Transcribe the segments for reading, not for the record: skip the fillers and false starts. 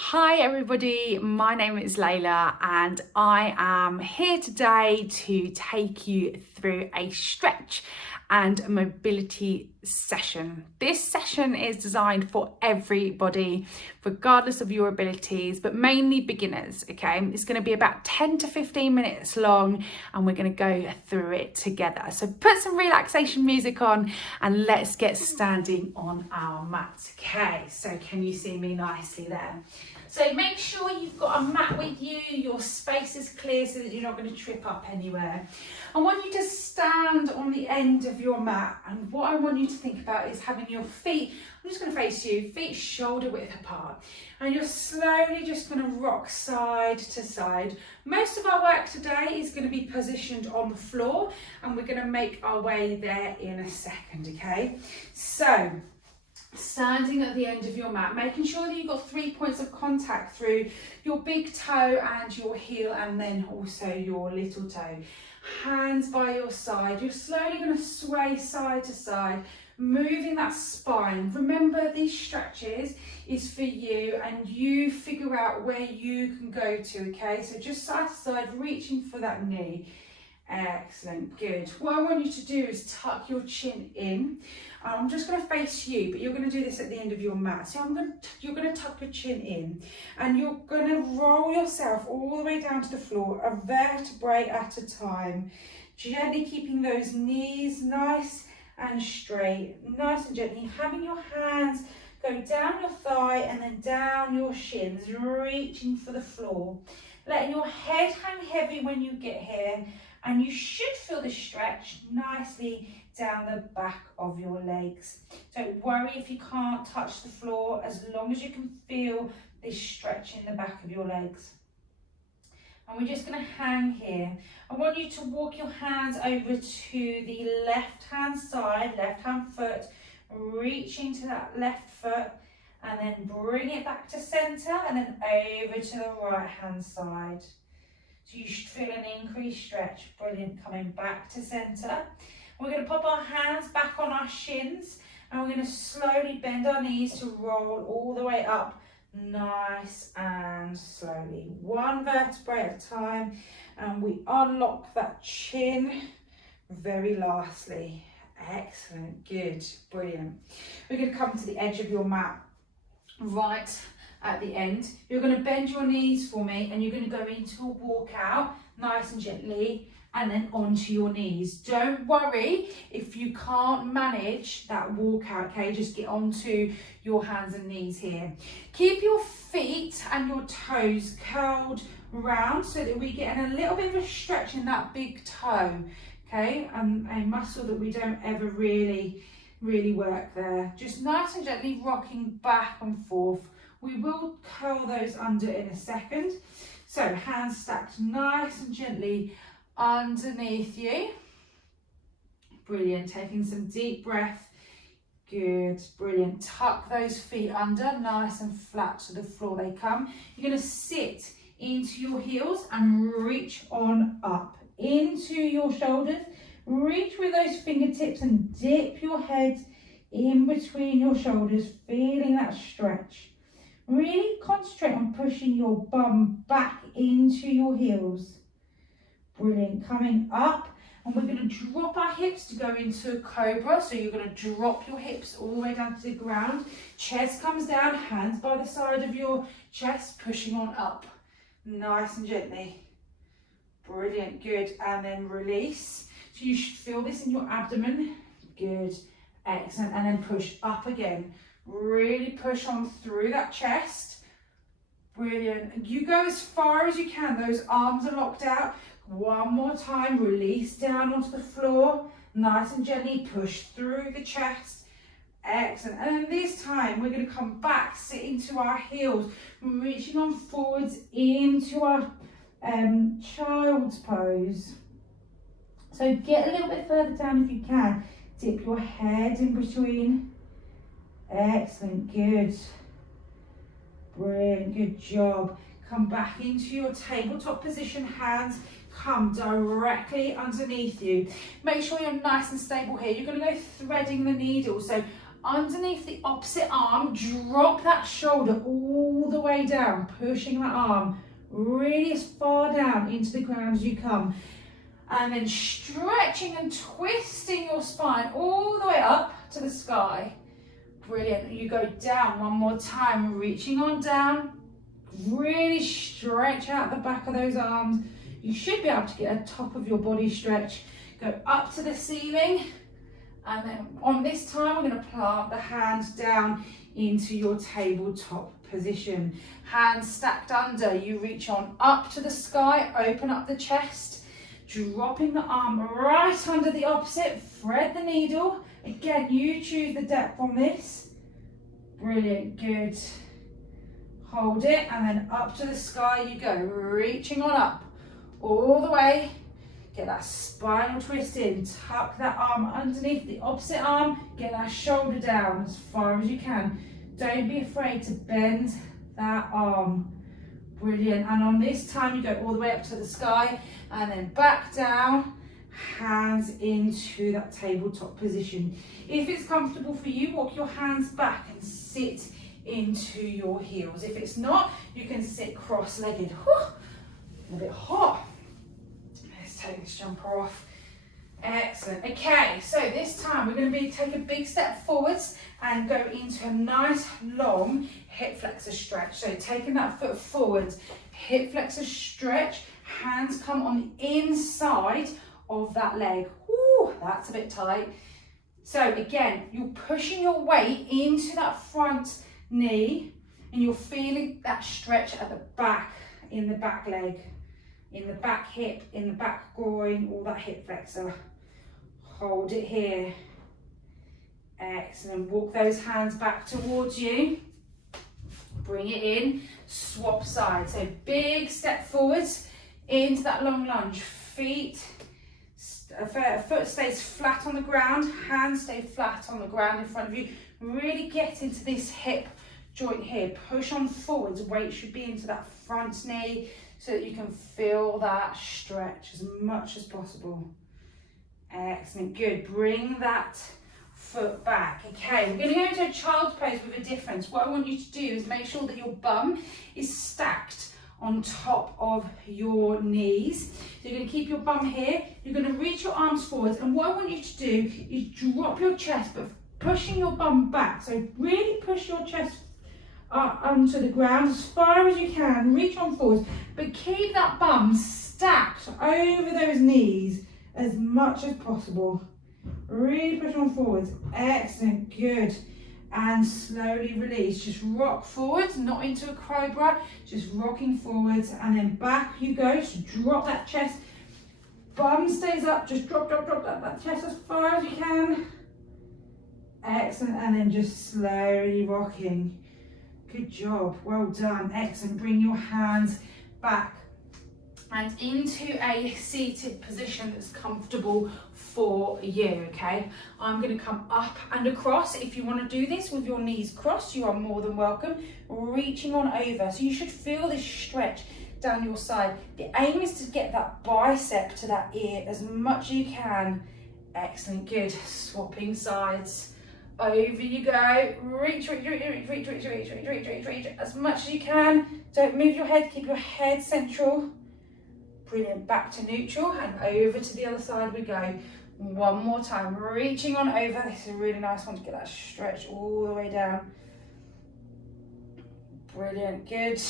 Hi everybody, my name is Layla and I am here today to take you through a stretch and mobility session. This session is designed for everybody, regardless of your abilities, but mainly beginners, okay? It's going to be about 10 to 15 minutes long and we're going to go through it together. So put some relaxation music on and let's get standing on our mat. Okay, so can you see me nicely there? So make sure you've got a mat with you, your space is clear so that you're not going to trip up anywhere. I want you to stand on the end of your mat, and what I want you to think about is having your feet, I'm just going to face you, feet shoulder width apart, and you're slowly just going to rock side to side. Most of our work today is going to be positioned on the floor and we're going to make our way there in a second, okay? So standing at the end of your mat, making sure that you've got 3 points of contact through your big toe and your heel and then also your little toe. Hands by your side. You're slowly going to sway side to side, moving that spine. Remember, these stretches is for you and you figure out where you can go to, okay? So just side to side, reaching for that knee. Excellent, good. What I want you to do is tuck your chin in. I'm just going to face you, but you're going to do this at the end of your mat. So you're going to tuck your chin in and you're going to roll yourself all the way down to the floor, a vertebrae at a time. Gently keeping those knees nice and straight, nice and gently. Having your hands go down your thigh and then down your shins, reaching for the floor. Letting your head hang heavy when you get here. And you should feel the stretch nicely down the back of your legs. Don't worry if you can't touch the floor, as long as you can feel this stretch in the back of your legs. And we're just going to hang here. I want you to walk your hands over to the left hand side, left hand foot, reaching to that left foot, and then bring it back to center, and then over to the right hand side. So you should feel an increased stretch. Brilliant. Coming back to center. We're going to pop our hands back on our shins and we're going to slowly bend our knees to roll all the way up, nice and slowly. One vertebrae at a time, and we unlock that chin very lastly. Excellent. Good. Brilliant. We're going to come to the edge of your mat right at the end. You're going to bend your knees for me and you're going to go into a walkout nice and gently and then onto your knees. Don't worry if you can't manage that walkout, okay? Just get onto your hands and knees here. Keep your feet and your toes curled round so that we get in a little bit of a stretch in that big toe, okay? A muscle that we don't ever really work there. Just nice and gently rocking back and forth. We will curl those under in a second. So hands stacked nice and gently underneath you. Brilliant. Taking some deep breath. Good. Brilliant. Tuck those feet under, nice and flat to the floor they come. You're going to sit into your heels and reach on up into your shoulders. Reach with those fingertips and dip your head in between your shoulders, feeling that stretch. Really concentrate on pushing your bum back into your heels. Brilliant. Coming up, and we're going to drop our hips to go into a cobra. So you're going to drop your hips all the way down to the ground. Chest comes down, hands by the side of your chest, pushing on up. Nice and gently. Brilliant. Good. And then release. So you should feel this in your abdomen. Good. Excellent. And then push up again. Really push on through that chest. Brilliant. You go as far as you can. Those arms are locked out. One more time. Release down onto the floor. Nice and gently push through the chest. Excellent. And then this time we're going to come back, sit into our heels, reaching on forwards into our child's pose. So get a little bit further down if you can. Dip your head in between. Excellent, good. Brilliant, good job. Come back into your tabletop position, hands come directly underneath you. Make sure you're nice and stable here. You're going to go threading the needle. So underneath the opposite arm, drop that shoulder all the way down, pushing that arm really as far down into the ground as you come. And then stretching and twisting your spine all the way up to the sky. Brilliant. You go down one more time, reaching on down. Really stretch out the back of those arms. You should be able to get a top of your body stretch. Go up to the ceiling. And then on this time, we're going to plant the hands down into your tabletop position. Hands stacked under. You reach on up to the sky, open up the chest. Dropping the arm right under the opposite, thread the needle. Again, you choose the depth on this. Brilliant, good. Hold it, and then up to the sky you go, reaching on up, all the way. Get that spinal twist in, tuck that arm underneath the opposite arm, get that shoulder down as far as you can. Don't be afraid to bend that arm. Brilliant, and on this time you go all the way up to the sky, and then back down, hands into that tabletop position. If it's comfortable for you, walk your hands back and sit into your heels. If it's not, you can sit cross-legged. A bit hot. Let's take this jumper off. Excellent. Okay, so this time we're going to take a big step forwards and go into a nice long hip flexor stretch. So taking that foot forwards, hip flexor stretch, hands come on the inside of that leg. Ooh, that's a bit tight. So again, you're pushing your weight into that front knee and you're feeling that stretch at the back, in the back leg, in the back hip, in the back groin, all that hip flexor. Hold it here. Excellent. Walk those hands back towards you. Bring it in. Swap sides. So big step forwards into that long lunge. Foot stays flat on the ground. Hands stay flat on the ground in front of you. Really get into this hip joint here. Push on forwards. Weight should be into that front knee so that you can feel that stretch as much as possible. Excellent, good. Bring that foot back. Okay, we're going to go into a child's pose with a difference. What I want you to do is make sure that your bum is stacked on top of your knees. So you're going to keep your bum here. You're going to reach your arms forwards, and what I want you to do is drop your chest, but pushing your bum back. So really push your chest up onto the ground as far as you can. Reach on forwards, but keep that bum stacked over those knees as much as possible. Really push on forwards. Excellent, good. And slowly release. Just rock forwards, not into a cobra, just rocking forwards, and then back you go. So drop that chest. Bum stays up, just drop that chest as far as you can. Excellent, and then just slowly rocking. Good job, well done, excellent. Bring your hands back and into a seated position that's comfortable for you, okay? I'm going to come up and across. If you want to do this with your knees crossed, you are more than welcome. Reaching on over, so you should feel this stretch down your side. The aim is to get that bicep to that ear as much as you can. Excellent, good. Swapping sides. Over you go. Reach as much as you can. Don't move your head, keep your head central. Brilliant, back to neutral and over to the other side we go. One more time, reaching on over. This is a really nice one to get that stretch all the way down. Brilliant, good.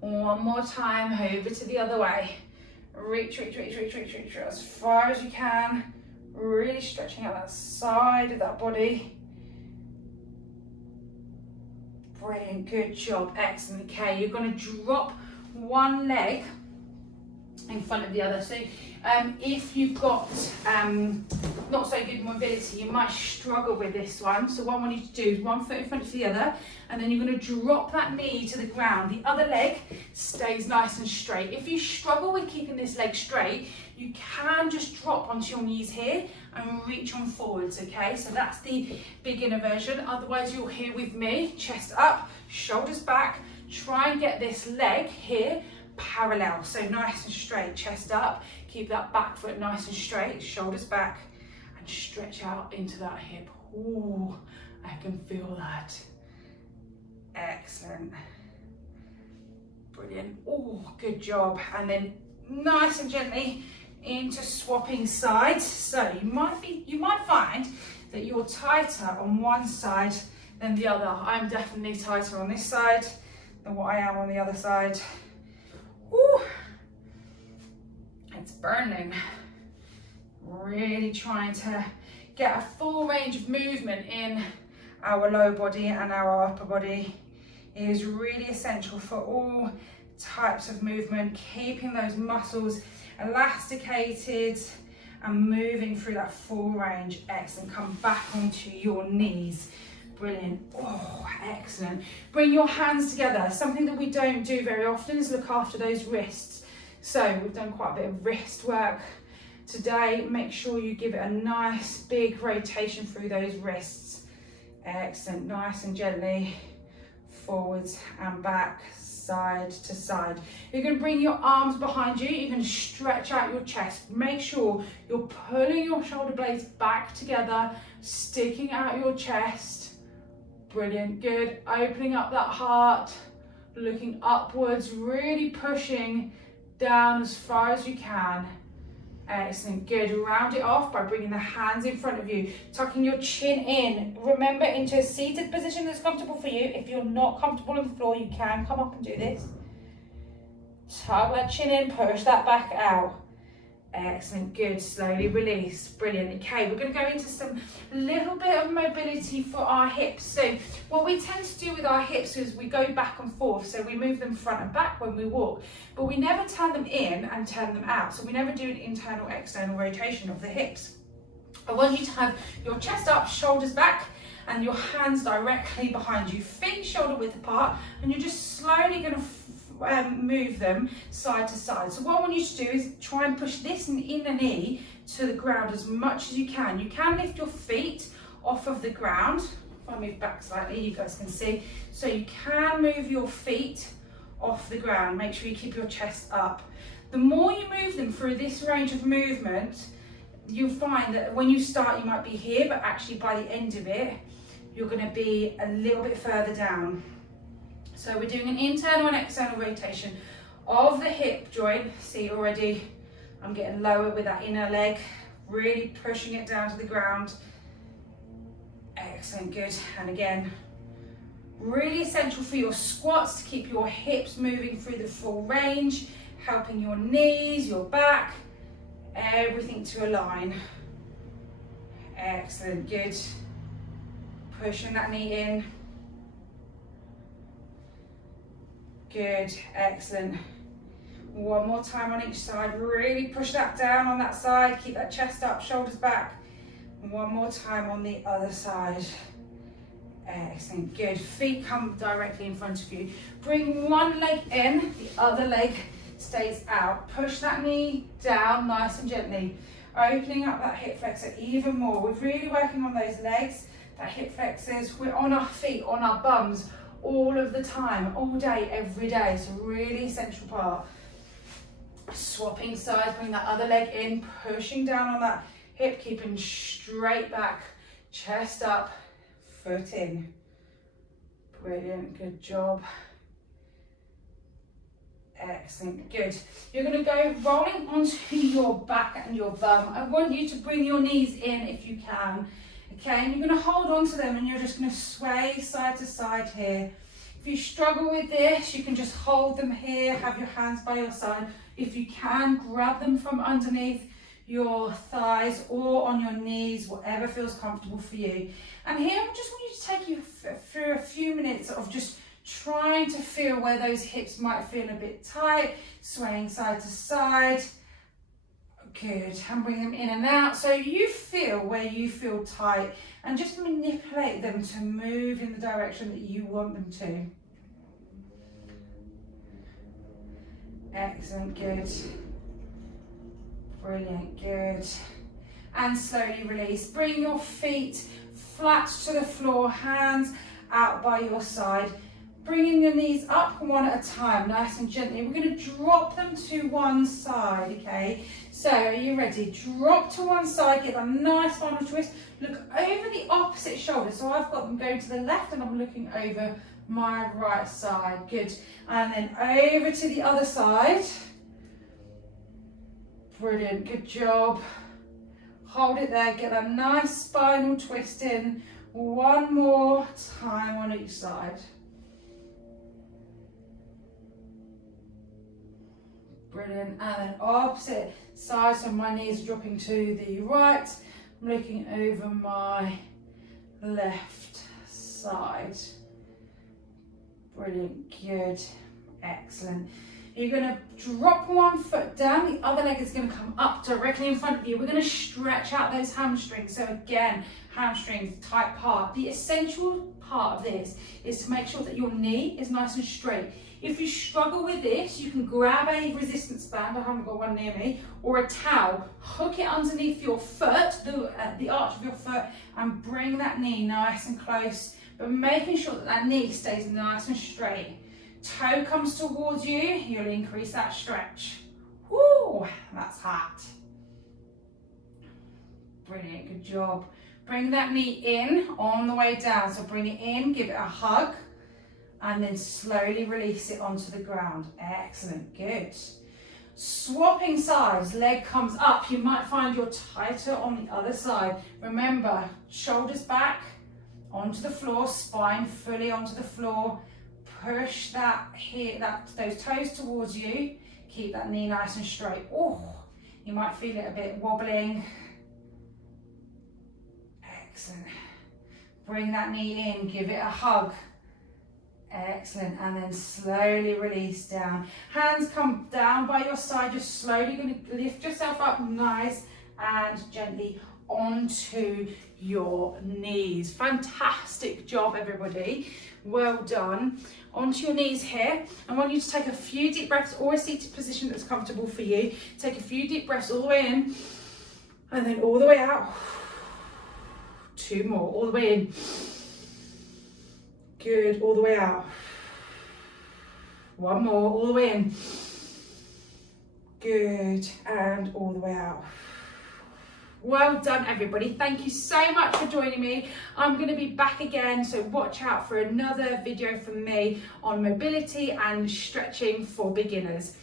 One more time, over to the other way. Reach as far as you can. Really stretching out that side of that body. Brilliant, good job, excellent. Okay, you're going to drop one leg in front of the other. So if you've got not so good mobility, you might struggle with this one. So what I want you to do is one foot in front of the other, and then you're going to drop that knee to the ground. The other leg stays nice and straight. If you struggle with keeping this leg straight, you can just drop onto your knees here and reach on forwards, okay? So that's the beginner version. Otherwise, you're here with me, chest up, shoulders back. Try and get this leg here parallel, so nice and straight, chest up, keep that back foot nice and straight, shoulders back, and stretch out into that hip. Ooh. I can feel that. Excellent. Brilliant. Oh, good job. And then nice and gently into swapping sides. So you might find that you're tighter on one side than the other. I'm definitely tighter on this side than what I am on the other side. Woo. It's burning. Really trying to get a full range of movement in our lower body and our upper body. It is really essential for all types of movement, keeping those muscles elasticated and moving through that full range. Excellent. Come back onto your knees. Brilliant. Oh, excellent. Bring your hands together. Something that we don't do very often is look after those wrists. So we've done quite a bit of wrist work today. Make sure you give it a nice big rotation through those wrists. Excellent. Nice and gently forwards and back, side to side. You're going to bring your arms behind you. You're going to stretch out your chest. Make sure you're pulling your shoulder blades back together, sticking out your chest. Brilliant. Good. Opening up that heart, looking upwards, really pushing down as far as you can. Excellent. Good. Round it off by bringing the hands in front of you, tucking your chin in. Remember, into a seated position that's comfortable for you. If you're not comfortable on the floor, you can come up and do this. Tuck that chin in, push that back out. Excellent. Good. Slowly release. Brilliant. Okay, we're going to go into some little bit of mobility for our hips. So what we tend to do with our hips is we go back and forth. So we move them front and back when we walk, but we never turn them in and turn them out. So we never do an internal external rotation of the hips. I want you to have your chest up, shoulders back, and your hands directly behind you, feet shoulder width apart, and you're just slowly going to move them side to side. So what I want you to do is try and push this inner knee to the ground as much as you can. You can lift your feet off of the ground. If I move back slightly, you guys can see. So you can move your feet off the ground. Make sure you keep your chest up. The more you move them through this range of movement, you'll find that when you start, you might be here, but actually by the end of it, you're going to be a little bit further down. So we're doing an internal and external rotation of the hip joint. See already, I'm getting lower with that inner leg, really pushing it down to the ground. Excellent, good. And again, really essential for your squats to keep your hips moving through the full range, helping your knees, your back, everything to align. Excellent, good. Pushing that knee in. Good, excellent. One more time on each side. Really push that down on that side. Keep that chest up, shoulders back. One more time on the other side. Excellent, good. Feet come directly in front of you. Bring one leg in, the other leg stays out. Push that knee down nice and gently. Opening up that hip flexor even more. We're really working on those legs, that hip flexors. We're on our feet, on our bums, all of the time, all day, every day. It's a really essential part. Swapping sides, bring that other leg in, pushing down on that hip, keeping straight back, chest up, foot in. Brilliant, good job. Excellent, good. You're going to go rolling onto your back and your bum. I want you to bring your knees in if you can. Okay, and you're going to hold on to them and you're just going to sway side to side here. If you struggle with this, you can just hold them here, have your hands by your side. If you can, grab them from underneath your thighs or on your knees, whatever feels comfortable for you. And here, I just want you to take you through a few minutes of just trying to feel where those hips might feel a bit tight, swaying side to side. Good, and bring them in and out. So you feel where you feel tight and just manipulate them to move in the direction that you want them to. Excellent, good. Brilliant, good. And slowly release. Bring your feet flat to the floor, hands out by your side. bringing your knees up one at a time, nice and gently. We're going to drop them to one side, okay? So, are you ready? Drop to one side, get a nice final twist. Look over the opposite shoulder. So I've got them going to the left and I'm looking over my right side. Good. And then over to the other side. Brilliant, good job. Hold it there, get a nice spinal twist in. One more time on each side. Brilliant, and then opposite side, so my knees are dropping to the right. I'm looking over my left side. Brilliant, good, excellent. You're going to drop one foot down, the other leg is going to come up directly in front of you. We're going to stretch out those hamstrings. So again, hamstrings, tight part. The essential part of this is to make sure that your knee is nice and straight. If you struggle with this, you can grab a resistance band, I haven't got one near me, or a towel, hook it underneath your foot, the arch of your foot, and bring that knee nice and close, but making sure that that knee stays nice and straight. Toe comes towards you, you'll increase that stretch. Woo, that's hot. Brilliant, good job. Bring that knee in on the way down. So bring it in, give it a hug, and then slowly release it onto the ground. Excellent, good. Swapping sides, leg comes up. You might find you're tighter on the other side. Remember, shoulders back, onto the floor, spine fully onto the floor. Push those toes towards you. Keep that knee nice and straight. Oh, you might feel it a bit wobbling. Excellent. Bring that knee in, give it a hug. Excellent, and then slowly release down. Hands come down by your side. You're slowly going to lift yourself up nice and gently onto your knees. Fantastic job, everybody. Well done. Onto your knees here. I want you to take a few deep breaths, or a seated position that's comfortable for you. Take a few deep breaths all the way in, and then all the way out. Two more, all the way in. Good, all the way out. One more, all the way in. Good, and all the way out. Well done, everybody. Thank you so much for joining me. I'm going to be back again, so watch out for another video from me on mobility and stretching for beginners.